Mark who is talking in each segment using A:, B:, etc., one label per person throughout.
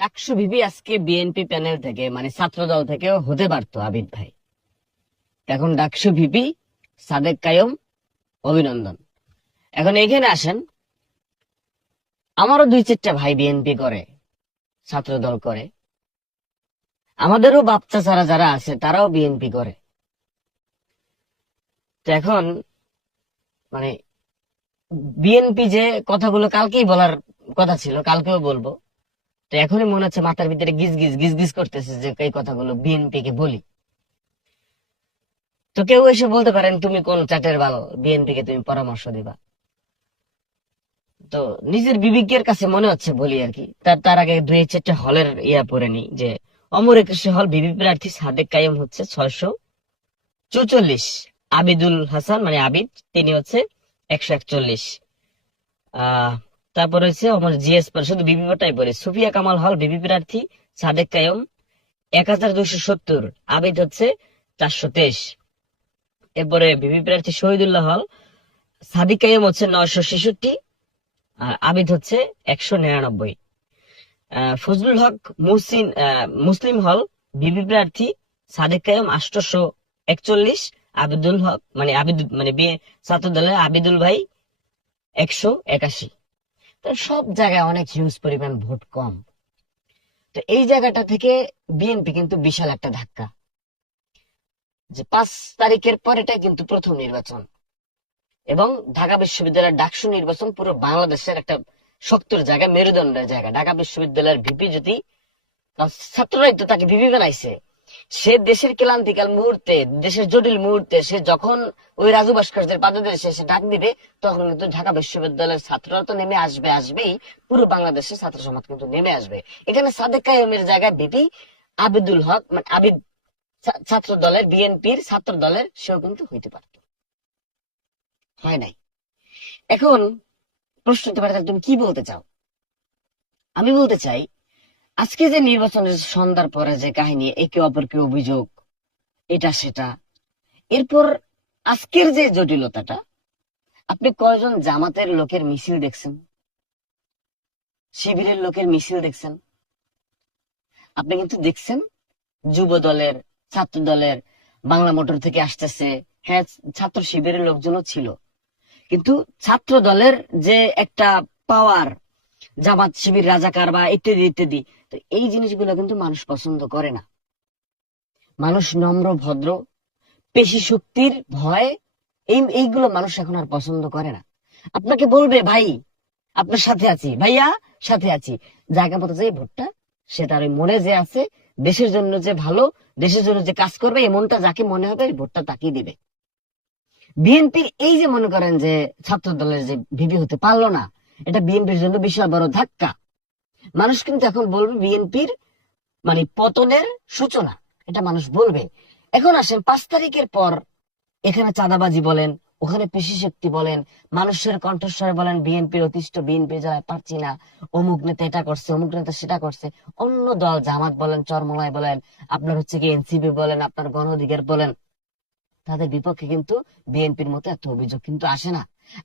A: DUCSU VP আজকে BNP panel থেকে মানে ছাত্র দল থেকেও হতে পারতো আবিদ ভাই। এখন ডাকসু ভিপি সাদেক কায়ম, অভিনন্দন। এখন এখানে আসেন, আমারও দুই চারটা ভাই বিএনপি করে ছাত্র দল করে। আমাদেরও বাচ্চা ছাড়া যারা আছে, তারাও বিএনপি করে। এখন মানে বিএনপি যে কথাগুলো কালকেই বলার কথা ছিল, কালকেও বলব। তো এখনই মনে হচ্ছে মাথার ভিতরে গিজ গিজ গিজ গিজ করতেছে যে এই কথাগুলো বিএনপি কে বলি। তো কেউ এসে বলতে পারেন, তুমি কোন চাটের বাল? বিএনপি কে তুমি পরামর্শ দিবা। তো নিজের বিবেকের কাছে মনে হচ্ছে বলি আর কি। তার তার আগে দুই চারটা হলের ইয়া পড়ে নি যে, অমর একুশে হল বিবি প্রার্থী সাদেক কায়েম হচ্ছে ছয়শো চৌচল্লিশ। আবিদুল হাসান মানে আবিদ, তিনি হচ্ছে একশো একচল্লিশ। আহ তারপর হচ্ছে আমার জিএস পরে, শুধু বিবিটাই পরে। সুফিয়া কামাল হল বিবি প্রার্থী, সাদেক কায়ম এক হাজার দুশো সত্তর। আবিদ হচ্ছে চারশো তেইশ। এরপরে বিবি প্রার্থী শহীদুল্লাহ হল, সাদিক কায়ম হচ্ছে নয়শো ছেষট্টি, আর আবিদ হচ্ছে একশো নিরানব্বই। ফজলুল হক মুসিন মুসলিম হল, বিবি প্রার্থী, সাদেক কায়ম আটশোশো একচল্লিশ আবিদুল হক মানে আবিদ মানে ছাত্র দলের আবিদুল ভাই একশো একাশি। সব জায়গায় অনেক হিউজ পরিমাণ ভোট কম। তো এই জায়গাটা থেকে বিএনপি কিন্তু বিশাল একটা ধাক্কা। যে পাঁচ তারিখের পর এটা কিন্তু প্রথম নির্বাচন। এবং ঢাকা বিশ্ববিদ্যালয়ের ডাকসু নির্বাচন পুরো বাংলাদেশের একটা শক্তর জায়গা, মেরুদণ্ডের জায়গা। ঢাকা বিশ্ববিদ্যালয়ের ভিপি যদি তার ছাত্ররাই তো তাকে ভিপি বানাইছে। সে দেশের ক্লান্তিকাল মুহূর্তে, দেশের জটিল মুহূর্তে, সে যখন ওই রাজু ভাস্কর্যের পাদদেশে সে ডাক দিবে, তখন কিন্তু ঢাকা বিশ্ববিদ্যালয়ের ছাত্ররা তো নেমে আসবে, আসবেই। পুরো বাংলাদেশের ছাত্র সমাজ কিন্তু নেমে আসবে। এখানে সাদেক কায়েমের জায়গায় বিপি আবিদুল হক মানে আবিদ ছাত্র দলের বিএনপির ছাত্র দলের সেও কিন্তু হইতে পারত। হয় নাই। এখন প্রশ্ন হতে পারে তুমি কি বলতে চাও? আমি বলতে চাই আজকে যে নির্বাচনের সন্ধ্যার পরে যে কাহিনী, একে অপরকে অভিযোগ, এটা সেটা। এরপর আজকের যে জটিলতাটা, আপনি কয়জন জামাতের লোকের মিছিল দেখছেন? শিবিরের লোকের মিছিল দেখছেন? আপনি কিন্তু দেখছেন যুব দলের, ছাত্র দলের, বাংলা মোটর থেকে আসতেছে। হ্যাঁ ছাত্র শিবিরের লোকজনও ছিল। কিন্তু ছাত্র দলের যে একটা পাওয়ার জামাত শিবির, রাজাকার বা ইত্যাদি ইত্যাদি। তো এই জিনিসগুলো কিন্তু মানুষ পছন্দ করে না। মানুষ নম্র, ভদ্র, পেশি শক্তির ভয়, এই, এইগুলো মানুষ এখন আর পছন্দ করে না। আপনাকে বলবে, ভাই, আপনার সাথে আছি। ভাইয়া, সাথে আছি। জায়গা মতো যে ভোটটা সে তার মনে যে আছে, দেশের জন্য যে ভালো, দেশের জন্য যে কাজ করবে, এমনটা যাকে মনে হবে ভোটটা তাকেই দিবে। বিএনপির এই যে মনে করেন যে ছাত্র দলের যে ভিপি হতে পারল না এটা বিএনপির জন্য বিশাল বড় ধাক্কা। মানুষ কিন্তু এখন বলবে বিএনপির মানে পতনের সূচনা। এটা মানুষ বলবে। এখন আসেন, পাঁচ তারিখের পর এখানে চাঁদাবাজি বলেন, ওখানে পেশি শক্তি বলেন, মানুষের কণ্ঠস্বর বলেন বিএনপির অতিষ্ঠ বিএনপি জয় পারছি না, অমুক নেতা এটা করছে, অমুক নেতা সেটা করছে, অন্য দল জামাত বলেন চরমলাই বলেন, আপনার হচ্ছে কি এনসিপি বলেন, আপনার গণ অধিকার বলেন তাদের বিপক্ষে কিন্তু বিএনপির মতো এত অভিযোগ কিন্তু আসে না।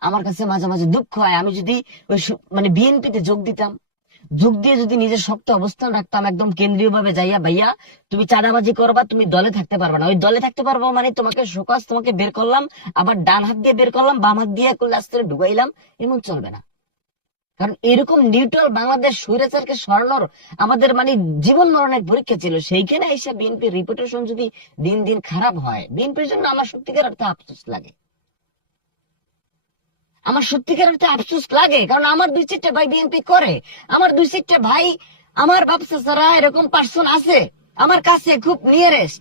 A: আমার কাছে মাঝে মাঝে দুঃখ হয়। আমি যদি ওই মানে বিএনপিতে যোগ দিতাম, যোগ দিয়ে যদি নিজের শক্ত অবস্থান রাখতাম, একদম কেন্দ্রীয় ভাবে যাইয়া ভাইয়া, তুমি চাঁদাবাজি করবা, তুমি দলে থাকতে পারবে না। ওই দলে থাকতে পারব মানে তোমাকে শোকাস, তোমাকে বের করলাম, আবার ডান হাত দিয়ে বের করলাম, বাম হাত দিয়ে করলে আস্তে ঢুকাইলাম, এমন চলবে না। কারণ এরকম নিউট্রাল বাংলাদেশ স্বৈরাচারকে সরানোর আমাদের মানে জীবন মরণের পরীক্ষা ছিল। সেইখানে এসে বিএনপির রিপুটেশন যদি দিন দিন খারাপ হয়, বিএনপির জন্য আমার সত্যিকার অর্থে আফসোস লাগে। আমার সত্যিকার অর্থে আফসোস লাগে, কারণ আমার দুই চারটা ভাই বিএনপি করে, আমার দুই চারটা ভাই, আমার ব্যবসা ছাড়া এরকম পার্সন আছে, আমার কাছে খুব নিয়ারেস্ট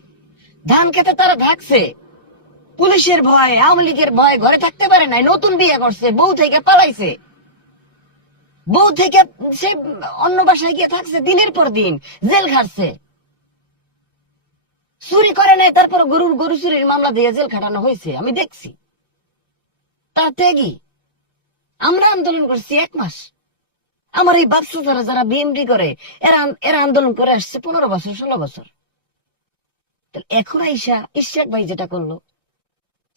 A: ধান খেতে তারা থাকছে পুলিশের ভয়, আওয়ামী লীগের ভয় ঘরে থাকতে পারে নাই, নতুন বিয়ে করছে, বউ থেকে পালাইছে। বউ থেকে সে অন্য বাসায় গিয়ে থাকছে, দিনের পর দিন, জেল খাটছে। চুরি করে নাই, তারপর গরুর গরু চুরির মামলা দিয়ে জেল খাটানো হয়েছে, আমি দেখছি। তাতে কি? আমরা আন্দোলন করছি এক মাস। আমার এই বাচ্চা যারা যারা বিএমডি করে, এরা এরা আন্দোলন করে আসছে পনেরো বছর, ষোলো বছর। এখন আইসা ইশাক ভাই যেটা করল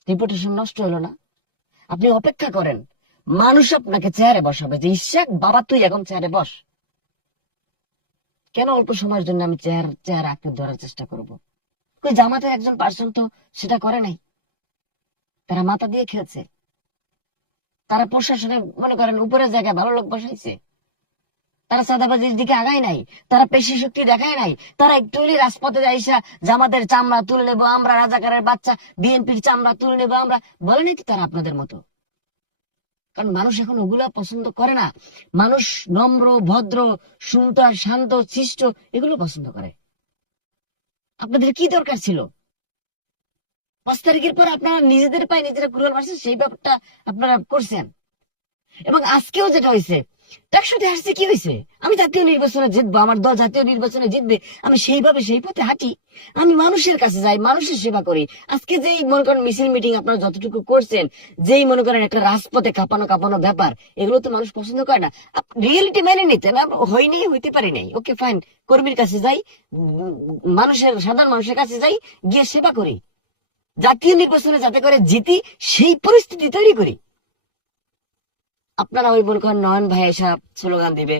A: রিপুটেশন নষ্ট হলো না। আপনি অপেক্ষা করেন। মানুষ আপনাকে চেয়ারে বসাবে যে ইশাক বাবা, তুই এখন চেয়ারে বস। কেন অল্প সময়ের জন্য আমি চেয়ার চেয়ার আঁকড়ে ধরার চেষ্টা করব? ওই জামাতের একজন পার্সন তো সেটা করে নাই? তারা মাথা দিয়ে খেলছে। তারা প্রশাসনে, মনে করেন, উপরের জায়গায় ভালো লোক বসাইছে। তারা সাদাবাজির দিকে আগায় নাই। তারা পেশি শক্তি দেখায় নাই। তারা একটু রাজপথে যাইসা, জামাতের চামড়া তুলে নেব আমরা, রাজাকারের বাচ্চা, বিএনপির চামড়া তুলে নেব আমরা। বলে নাকি তারা আপনাদের মতো? কারণ মানুষ এখন ওগুলা পছন্দ করে না। মানুষ নম্র, ভদ্র, সুন্দর, শান্ত, সৃষ্ট, এগুলো পছন্দ করে। আপনাদের কি দরকার ছিল? পাঁচ তারিখের পর আপনারা নিজেদের পায়ে নিজেরা কুড়াল মারছেন, সেই ব্যাপারটা আপনারা করছেন। এবং আজকেও যেটা হয়েছে একসাথে হাসছে কি হয়েছে? আমি জাতীয় নির্বাচনে জিতবো, আমার দল জাতীয় নির্বাচনে জিতবে, আমি সেইভাবে সেই পথে হাঁটি। আমি মানুষের কাছে যাই, মানুষের সেবা করি। আজকে যেই মনে করেন মিছিল মিটিং আপনারা যতটুকু করছেন, যেই মনে করেন একটা রাজপথে কাঁপানো কাঁপানো ব্যাপার, এগুলো তো মানুষ পছন্দ করে না। রিয়েলিটি মেনে নিতে না, হয়নি, হইতে পারি নাই। ওকে ফাইন কর্মীর কাছে যাই মানুষের, সাধারণ মানুষের কাছে যাই, গিয়ে সেবা করি। জাতীয় নির্বাচনে যাতে করে জিতি, সেই পরিস্থিতি তৈরি করি। আপনারা ওই মনে করেন নয়ন ভাই এসে স্লোগান দিবে।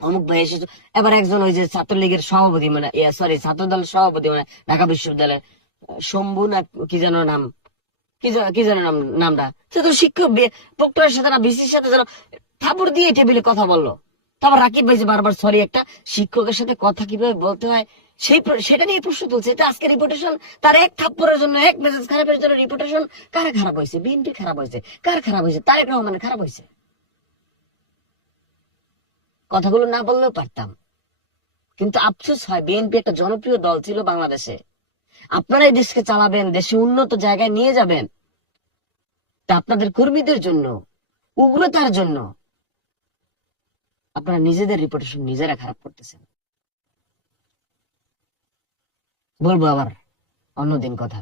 A: অমুক ভাই এসে এবার একজন ওই যে ছাত্রলীগের সভাপতি মানে সরি ছাত্র দলের সভাপতি মানে ঢাকা বিশ্ববিদ্যালয়ের, শম্ভু না, কি যেন নাম, কি যেন নাম, নামটা। সে তো শিক্ষক প্রক্টরের সাথে না, বিসির সাথে যেন থাপড় দিয়ে টেবিলে কথা বলল। তারপর রাকিব ভাই যে বারবার সরি একটা শিক্ষকের সাথে কথা কীভাবে বলতে হয় সেই সেটা নিয়ে প্রশ্ন তুলছে এটা আজকে তার এক থাপ্পড়ের জন্য, এক মেসেজ খারাপের জন্য কার খারাপ হয়েছে? বিএনপি খারাপ হয়েছে। কার খারাপ হয়েছে? তারেক খারাপ হয়েছে। কথাগুলো না বললেও পারতাম। কিন্তু আফসোস হয় বিএনপি একটা জনপ্রিয় দল ছিল বাংলাদেশে। আপনারা এই দেশকে চালাবেন, দেশে উন্নত জায়গায় নিয়ে যাবেন। তা আপনাদের কর্মীদের জন্য, উগ্রতার জন্য আপনারা নিজেদের রিপোর্টেশন নিজেরা খারাপ করতেছেন। বলব আবার অন্যদিন কথা।